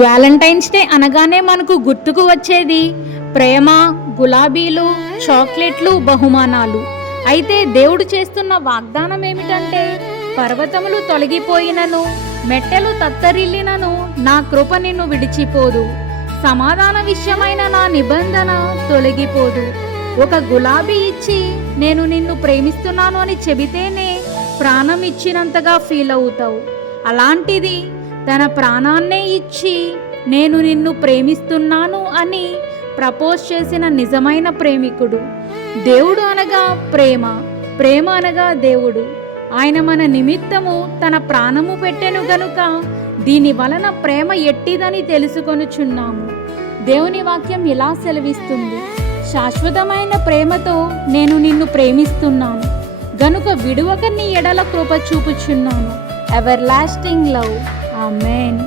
Valentine's day అనగానే మనకు గుర్తుకు వచ్చేది ప్రేమ, గులాబీలు, చాక్లెట్లు, బహుమానాలు. అయితే దేవుడు చేస్తున్న వాగ్దానం ఏమిటంటే, పర్వతములు తొలగిపోయినను, మెట్టెలు తత్తరిల్లినను నా కృప నిన్ను విడిచిపోదు, సమాధాన విషయమైన నా నిబంధన తొలగిపోదు. ఒక గులాబీ ఇచ్చి నేను నిన్ను ప్రేమిస్తున్నాను అని చెబితేనే ప్రాణం ఇచ్చినంతగా ఫీల్ అవుతావు. అలాంటిది తన ప్రాణాన్నే ఇచ్చి నేను నిన్ను ప్రేమిస్తున్నాను అని ప్రపోజ్ చేసిన నిజమైన ప్రేమికుడు. దేవుడు అనగా ప్రేమ, ప్రేమ అనగా దేవుడు. ఆయన మన నిమిత్తము తన ప్రాణము పెట్టెను గనుక దీని వలన ప్రేమ ఎట్టిదని తెలుసుకొనుచున్నాము. దేవుని వాక్యం ఇలా సెలవిస్తుంది, శాశ్వతమైన ప్రేమతో నేను నిన్ను ప్రేమిస్తున్నాను గనుక విడువక నీ ఎడల కృప చూపుచున్నాను. Ever lasting love. ఆమేన్.